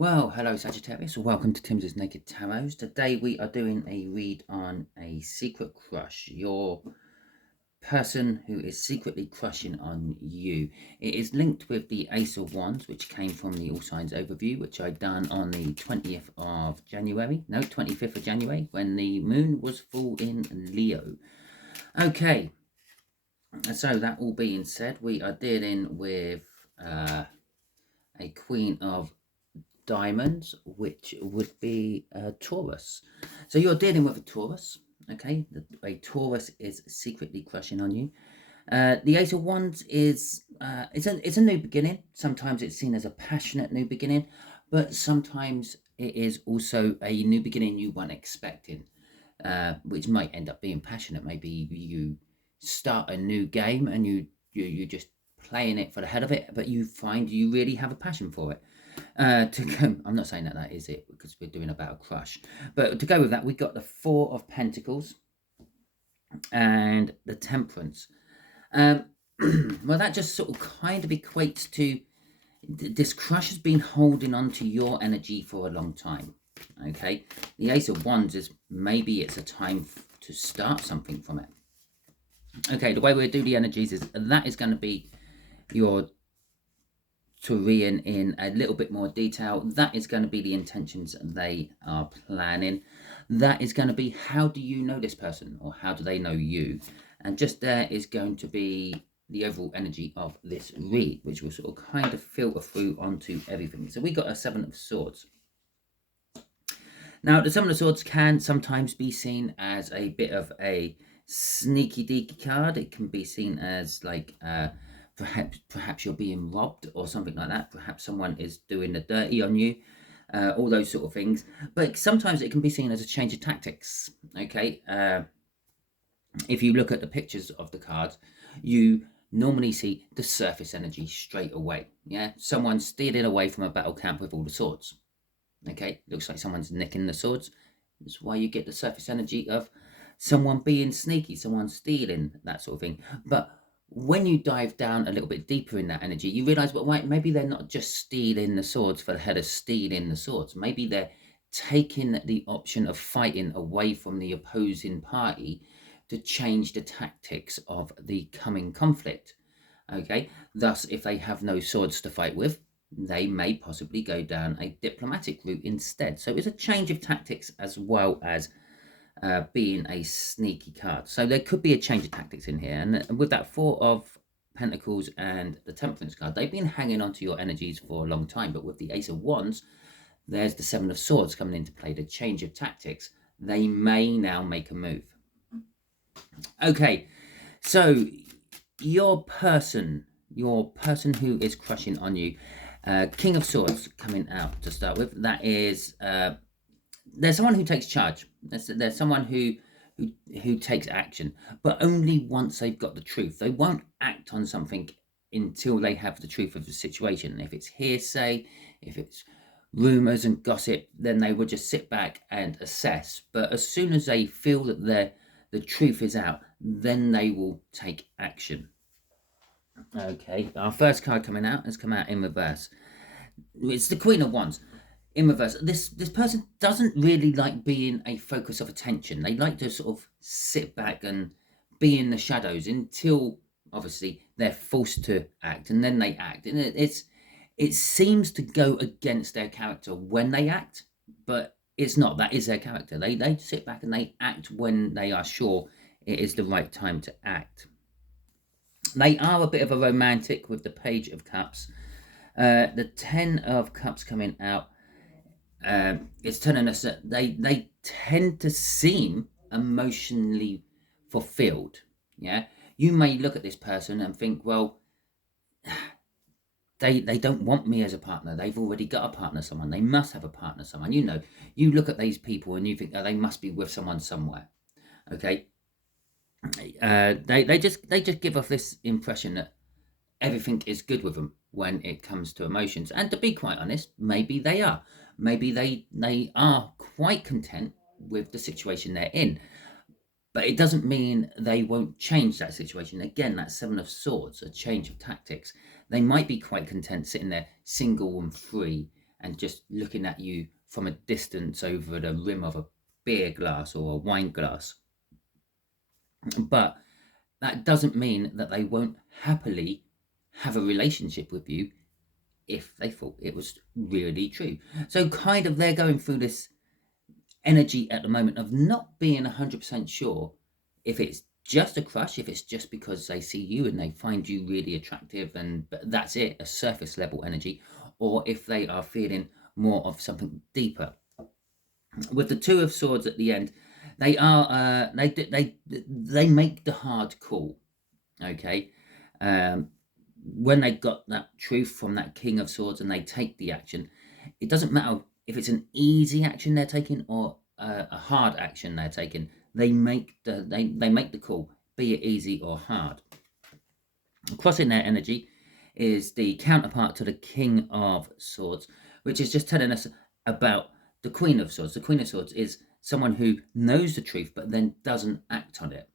Well, hello Sagittarius, welcome to Timsy Naked Tarot. Today we are doing a read on a secret crush, your person who is secretly crushing on you. It is linked with the Ace of Wands, which came from the All Signs Overview, which I done on the 20th of January, no, 25th of January, when the moon was full in Leo. Okay, so that all being said, we are dealing with a Queen of Diamonds, which would be Taurus. So you're dealing with a Taurus, okay? A Taurus is secretly crushing on you. The Ace of Wands is it's a new beginning. Sometimes it's seen as a passionate new beginning, but sometimes it is also a new beginning you weren't expecting, which might end up being passionate. Maybe you start a new game and you just playing it for the head of it, but you find you really have a passion for it. I'm not saying that is it, because we're doing about a crush, but to go with that, we got the Four of Pentacles and the Temperance. Well, that just sort of kind of equates to this crush has been holding on to your energy for a long time. Okay, the Ace of Wands is maybe it's a time to start something from it. Okay, the way we do the energies is that is going to be your Taurian in a little bit more detail. That is going to be the intentions they are planning. That is going to be how do you know this person, or how do they know you? And just there is going to be the overall energy of this read, which will sort of kind of filter through onto everything. So we got a Seven of Swords. Now, the Seven of Swords can sometimes be seen as a bit of a sneaky deaky card. It can be seen as like perhaps you're being robbed or something like that. Perhaps someone is doing the dirty on you, all those sort of things. But sometimes it can be seen as a change of tactics. Okay, if you look at the pictures of the cards, you normally see the surface energy straight away. Yeah, someone's stealing away from a battle camp with all the swords. Okay, looks like someone's nicking the swords. That's why you get the surface energy of someone being sneaky, someone stealing, that sort of thing. But when you dive down a little bit deeper in that energy, you realize, well, wait, maybe they're not just stealing the swords for the head of stealing the swords. Maybe they're taking the option of fighting away from the opposing party to change the tactics of the coming conflict. Okay, thus, if they have no swords to fight with, they may possibly go down a diplomatic route instead. So it's a change of tactics as well as being a sneaky card. So there could be a change of tactics in here. And with that Four of Pentacles and the Temperance card, they've been hanging on to your energies for a long time. But with the Ace of Wands, there's the Seven of Swords coming into play, the change of tactics. They may now make a move. Okay, so your person who is crushing on you, King of Swords coming out to start with. That is there's someone who takes charge. There's someone who takes action, but only once they've got the truth. They won't act on something until they have the truth of the situation. If it's hearsay, if it's rumors and gossip, then they will just sit back and assess. But as soon as they feel that the truth is out, then they will take action. Okay, our first card coming out has come out in reverse. It's the Queen of Wands in reverse. This person doesn't really like being a focus of attention. They like to sort of sit back and be in the shadows until obviously they're forced to act, and then they act. And it seems to go against their character when they act, but it's not. That is their character. They sit back and they act when they are sure it is the right time to act. They are a bit of a romantic with the Page of Cups. The Ten of Cups coming out, it's telling us that they tend to seem emotionally fulfilled. Yeah, you may look at this person and think, well, they don't want me as a partner. They've already got a partner, someone. They must have a partner, someone. You know, you look at these people and you think, oh, they must be with someone somewhere. Okay. They just give off this impression that everything is good with them when it comes to emotions. And to be quite honest, maybe they are. Maybe they are quite content with the situation they're in. But it doesn't mean they won't change that situation. Again, that Seven of Swords, a change of tactics. They might be quite content sitting there single and free and just looking at you from a distance over the rim of a beer glass or a wine glass. But that doesn't mean that they won't happily have a relationship with you if they thought it was really true. So kind of they're going through this energy at the moment of not being 100% sure if it's just a crush, if it's just because they see you and they find you really attractive but that's it, a surface level energy, or if they are feeling more of something deeper. With the Two of Swords at the end, they are they make the hard call. Okay, when they got that truth from that King of Swords and they take the action, it doesn't matter if it's an easy action they're taking or a hard action they're taking. They make the call, be it easy or hard. Crossing their energy is the counterpart to the King of Swords, which is just telling us about the Queen of Swords. The Queen of Swords is someone who knows the truth but then doesn't act on it,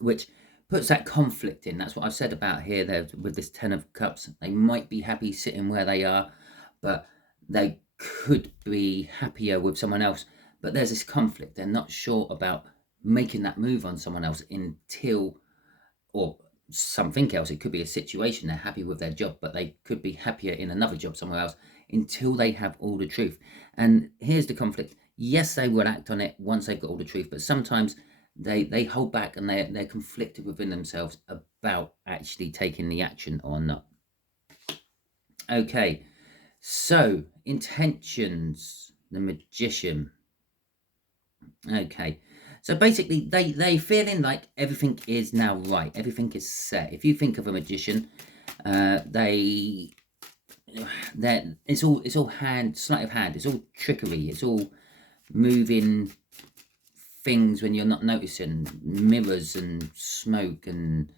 which puts that conflict in. That's what I've said about here there with this Ten of Cups. They might be happy sitting where they are, but they could be happier with someone else. But there's this conflict. They're not sure about making that move on someone else until, or something else. It could be a situation. They're happy with their job, but they could be happier in another job somewhere else until they have all the truth. And here's the conflict. Yes, they will act on it once they've got all the truth, but sometimes they hold back and they're conflicted within themselves about actually taking the action or not. Okay, so intentions, the Magician. Okay, so basically they feeling like everything is now right, everything is set. If you think of a magician, it's all sleight of hand, it's all trickery, it's all moving things when you're not noticing, mirrors and smoke and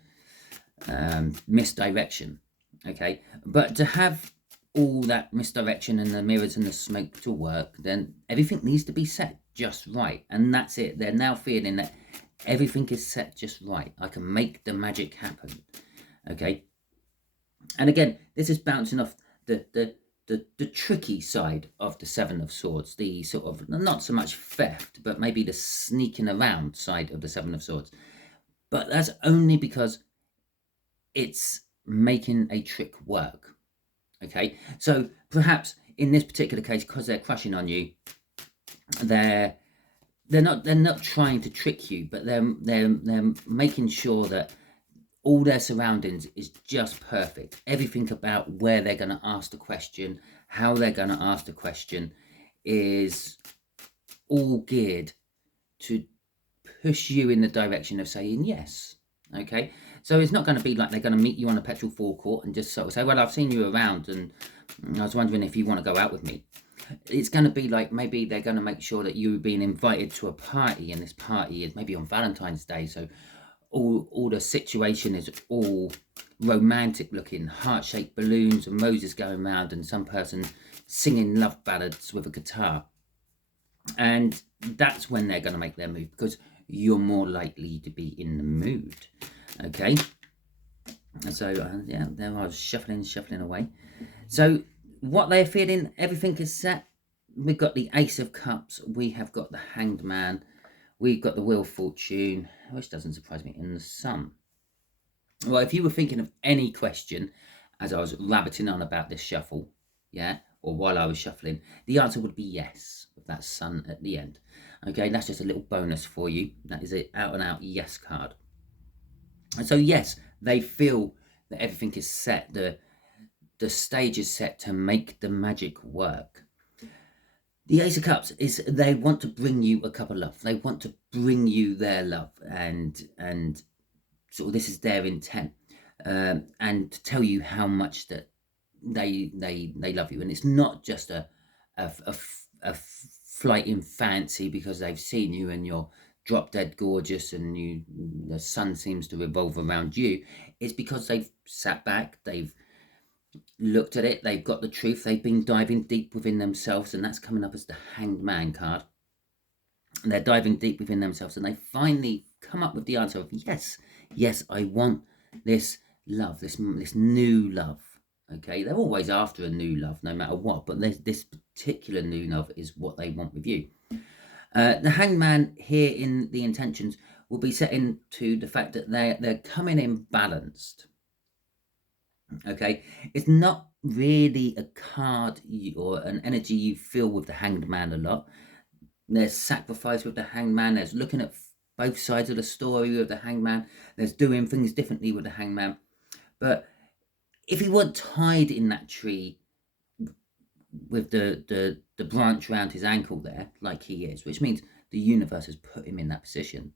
misdirection. Okay, but to have all that misdirection and the mirrors and the smoke to work, then everything needs to be set just right, and that's it. They're now feeling that everything is set just right. I can make the magic happen. Okay, and again, this is bouncing off the tricky side of the Seven of Swords, the sort of not so much theft, but maybe the sneaking around side of the Seven of Swords. But that's only because it's making a trick work. Okay, so perhaps in this particular case, because they're crushing on you, they're not trying to trick you, but they're making sure that all their surroundings is just perfect. Everything about where they're going to ask the question, how they're going to ask the question, is all geared to push you in the direction of saying yes. Okay, so it's not going to be like they're going to meet you on a petrol forecourt and just sort of say, well, I've seen you around and I was wondering if you want to go out with me. It's going to be like maybe they're going to make sure that you've been invited to a party, and this party is maybe on Valentine's Day, so all the situation is all romantic looking, heart-shaped balloons and roses going around and some person singing love ballads with a guitar. And that's when they're going to make their move, because you're more likely to be in the mood. Okay, so yeah, there I was shuffling away. So what they're feeling, everything is set. We've got the Ace of Cups, we have got the Hanged Man, we've got the Wheel of Fortune, which doesn't surprise me, in the Sun. Well, if you were thinking of any question as I was rabbiting on about this shuffle, yeah, or while I was shuffling, the answer would be yes, with that Sun at the end. Okay, that's just a little bonus for you. That is an out and out yes card. And so yes, they feel that everything is set, the stage is set to make the magic work. The Ace of Cups is they want to bring you a cup of love. They want to bring you their love, and sort of this is their intent, and to tell you how much that they love you. And it's not just a flight in fancy because they've seen you and you're drop dead gorgeous and the sun seems to revolve around you. It's because they've sat back, they've looked at it, they've got the truth, they've been diving deep within themselves, and that's coming up as the Hanged Man card. And they're diving deep within themselves, and they finally come up with the answer of yes, I want this love, this new love. Okay, they're always after a new love, no matter what, but this particular new love is what they want with you. The hangman here in the intentions will be set into the fact that they're coming in balanced. Okay, it's not really a card or an energy you feel with the hanged man a lot. There's sacrifice with the hanged man. There's looking at both sides of the story with the hanged man. There's doing things differently with the hanged man. But if he weren't tied in that tree with the branch around his ankle there, like he is, which means the universe has put him in that position,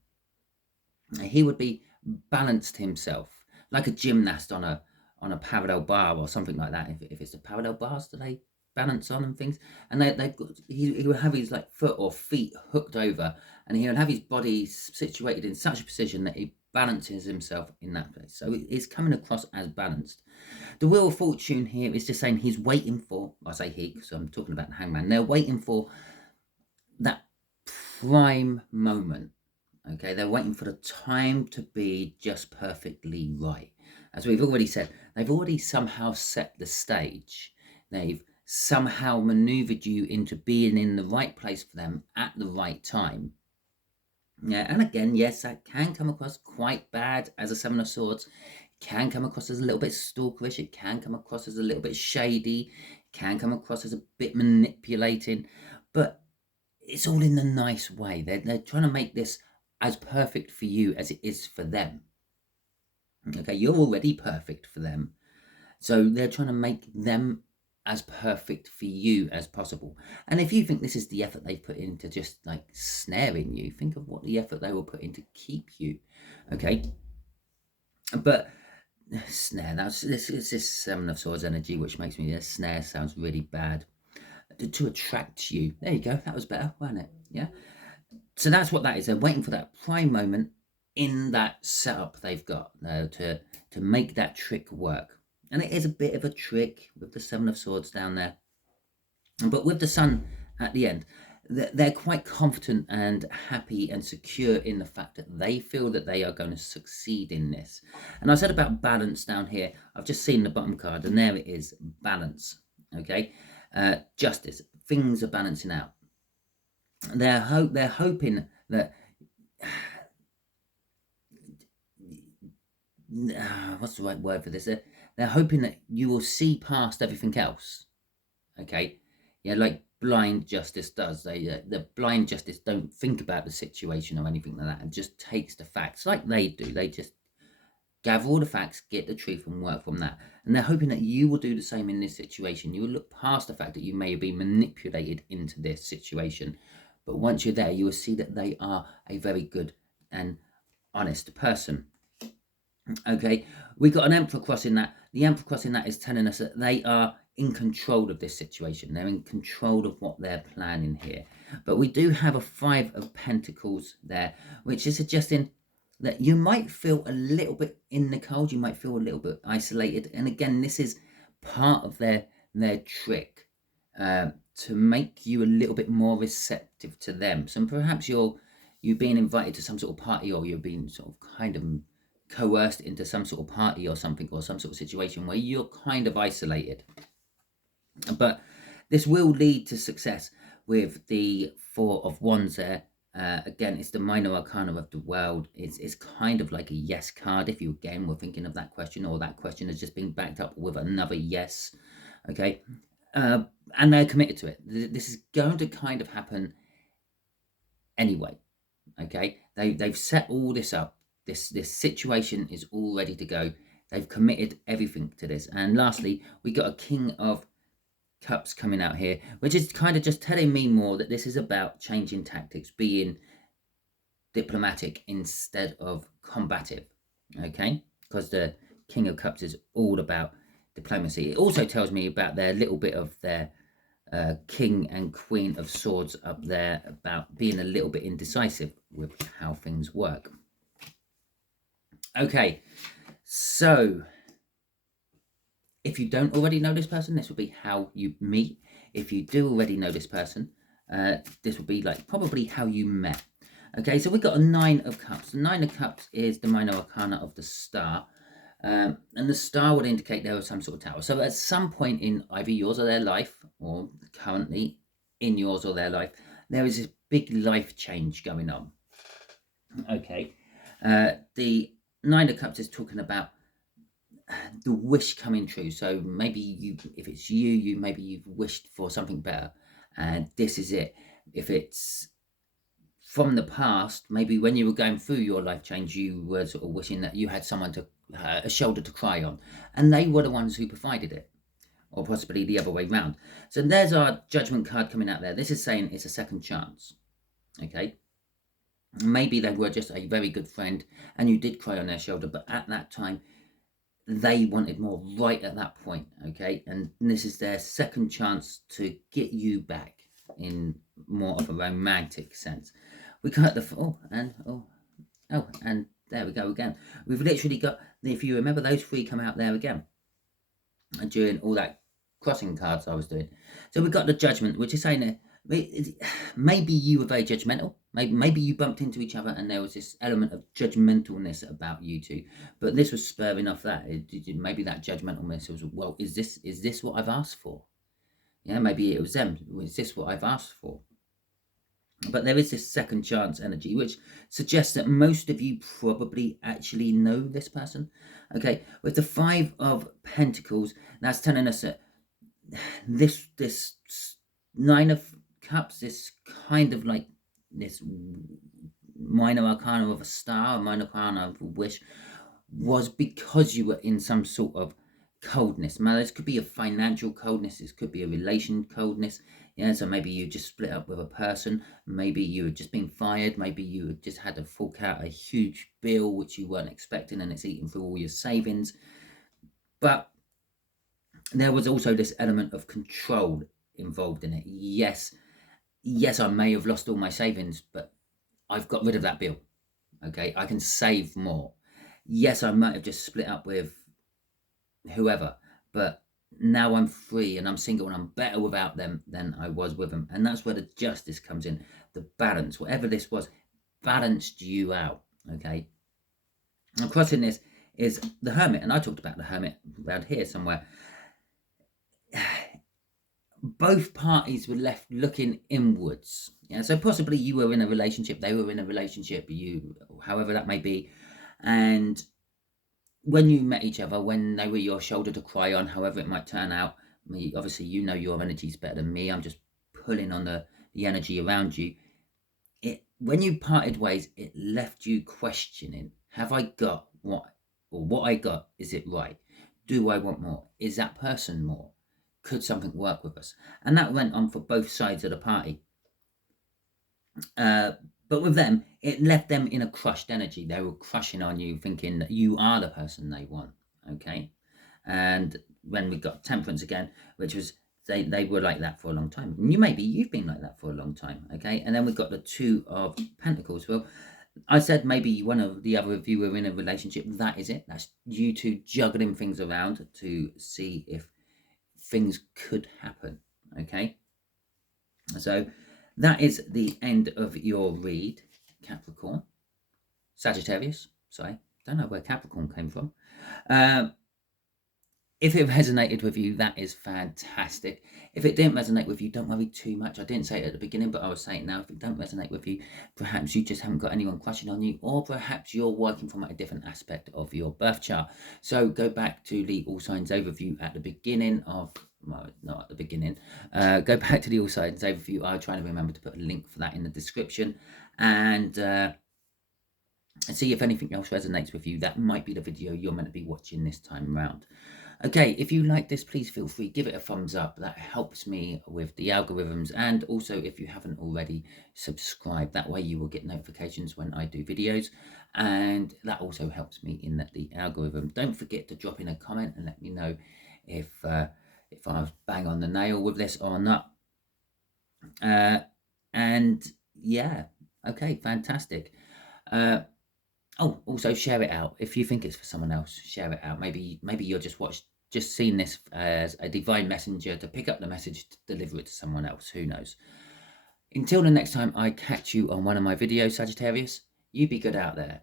he would be balanced himself like a gymnast on a parallel bar or something like that. If it's the parallel bars that they balance on and things, and he would have his like foot or feet hooked over, and he would have his body situated in such a position that he balances himself in that place. So it's coming across as balanced. The Wheel of Fortune here is just saying he's waiting for, I say he because I'm talking about the hangman, they're waiting for that prime moment. Okay, they're waiting for the time to be just perfectly right. As we've already said, they've already somehow set the stage. They've somehow maneuvered you into being in the right place for them at the right time. Yeah, and again, yes, that can come across quite bad as a Seven of Swords. It can come across as a little bit stalkerish. It can come across as a little bit shady. It can come across as a bit manipulating. But it's all in the nice way. They're trying to make this as perfect for you as it is for them. Okay, you're already perfect for them. So they're trying to make them as perfect for you as possible. And if you think this is the effort they've put into just like snaring you, think of what the effort they will put in to keep you. Okay. But snare, that's this is this Seven of Swords energy, which makes me, snare sounds really bad. To attract you. There you go. That was better, wasn't it? Yeah. So that's what that is. They're waiting for that prime moment in that setup they've got to make that trick work. And it is a bit of a trick with the Seven of Swords down there. But with the Sun at the end, they're quite confident and happy and secure in the fact that they feel that they are going to succeed in this. And I said about balance down here. I've just seen the bottom card, and there it is, balance. Okay, justice. Things are balancing out. They're hoping that what's the right word for this? They're hoping that you will see past everything else. Okay, yeah, like blind justice does. The blind justice don't think about the situation or anything like that, and just takes the facts like they do. They just gather all the facts, get the truth, and work from that. And they're hoping that you will do the same in this situation. You will look past the fact that you may have been manipulated into this situation. But once you're there, you will see that they are a very good and honest person. Okay, we got an Emperor crossing that. The Emperor crossing that is telling us that they are in control of this situation. They're in control of what they're planning here. But we do have a Five of Pentacles there, which is suggesting that you might feel a little bit in the cold. You might feel a little bit isolated. And again, this is part of their trick to make you a little bit more receptive to them. So perhaps you're being invited to some sort of party, or you're being sort of kind of coerced into some sort of party or something, or some sort of situation where you're kind of isolated. But this will lead to success with the Four of Wands there. Again, it's the minor arcana of the world. It's kind of like a yes card if you again were thinking of that question, or that question has just been backed up with another yes. Okay, and they're committed to it. This is going to kind of happen anyway. Okay, they've set all this up. This situation is all ready to go. They've committed everything to this. And lastly, we got a King of Cups coming out here, which is kind of just telling me more that this is about changing tactics, being diplomatic instead of combative. Okay, because the King of Cups is all about diplomacy. It also tells me about their little bit of their King and Queen of Swords up there, about being a little bit indecisive with how things work. Okay, so if you don't already know this person, this will be how you meet. If you do already know this person, this will be like probably how you met. Okay, so we've got a Nine of Cups. The Nine of Cups is the minor arcana of the Star. And the star would indicate there was some sort of tower. So at some point in either yours or their life, or currently in yours or their life, there is this big life change going on. Okay. The Nine of Cups is talking about the wish coming true. So maybe you, if it's you, maybe you've wished for something better, and this is it. If it's from the past, maybe when you were going through your life change, you were sort of wishing that you had someone to a shoulder to cry on, and they were the ones who provided it, or possibly the other way round. So there's our Judgment card coming out there. This is saying it's a second chance. Okay, maybe they were just a very good friend, and you did cry on their shoulder, but at that time they wanted more right at that point. Okay, and this is their second chance to get you back in more of a romantic sense. We got the and there we go again. We've literally got, if you remember, those three come out there again during all that crossing cards I was doing. So we've got the Judgment, which is saying that maybe you were very judgmental. Maybe you bumped into each other and there was this element of judgmentalness about you two. But this was spurring off that. Maybe that judgmentalness was, well, is this what I've asked for? Yeah, maybe it was them. Is this what I've asked for? But there is this second chance energy, which suggests that most of you probably actually know this person. Okay, with the Five of Pentacles, that's telling us that this Nine of Cups, this kind of like this minor arcana of a star, a minor arcana of a wish, was because you were in some sort of coldness. Now, this could be a financial coldness, this could be a relation coldness. Yeah, so maybe you just split up with a person, maybe you had just been fired, maybe you had just had to fork out a huge bill which you weren't expecting and it's eaten through all your savings. But there was also this element of control involved in it. Yes, I may have lost all my savings, but I've got rid of that bill. Okay, I can save more. Yes, I might have just split up with whoever, but now I'm free and I'm single and I'm better without them than I was with them. And that's where the justice comes in. The balance, whatever this was, balanced you out. Okay. And crossing this is the Hermit. And I talked about the Hermit around here somewhere. Both parties were left looking inwards. Yeah. So possibly you were in a relationship, they were in a relationship, you, however that may be. And when you met each other, when they were your shoulder to cry on, however it might turn out, obviously you know your energy's better than me. I'm just pulling on the energy around you. When you parted ways, it left you questioning, have I got what I got, is it right? Do I want more? Is that person more? Could something work with us? And that went on for both sides of the party. But with them, it left them in a crushed energy. They were crushing on you, thinking that you are the person they want. Okay. And when we got Temperance again, which was they were like that for a long time. And you've been like that for a long time. Okay. And then we got the Two of Pentacles. Well, I said maybe one of the other of you were in a relationship. That is it. That's you two juggling things around to see if things could happen. Okay. So that is the end of your read, Capricorn. Sagittarius, sorry. Don't know where Capricorn came from. If it resonated with you, that is fantastic. If it didn't resonate with you, don't worry too much. I didn't say it at the beginning, but I was saying it now. If it don't resonate with you, perhaps you just haven't got anyone crushing on you, or perhaps you're working from a different aspect of your birth chart. So go back to the All Signs overview at the beginning of, well, not at the beginning. Go back to the All Signs overview. I'll try to remember to put a link for that in the description. And see if anything else resonates with you. That might be the video you're meant to be watching this time around. Okay, if you like this, please feel free, give it a thumbs up. That helps me with the algorithms. And also, if you haven't already, subscribe. That way you will get notifications when I do videos. And that also helps me in the algorithm. Don't forget to drop in a comment and let me know if I was bang on the nail with this or not. And yeah, okay, fantastic. Oh, also share it out. If you think it's for someone else, share it out. Maybe you're just seen this as a divine messenger to pick up the message to deliver it to someone else. Who knows? Until the next time I catch you on one of my videos, Sagittarius, you be good out there.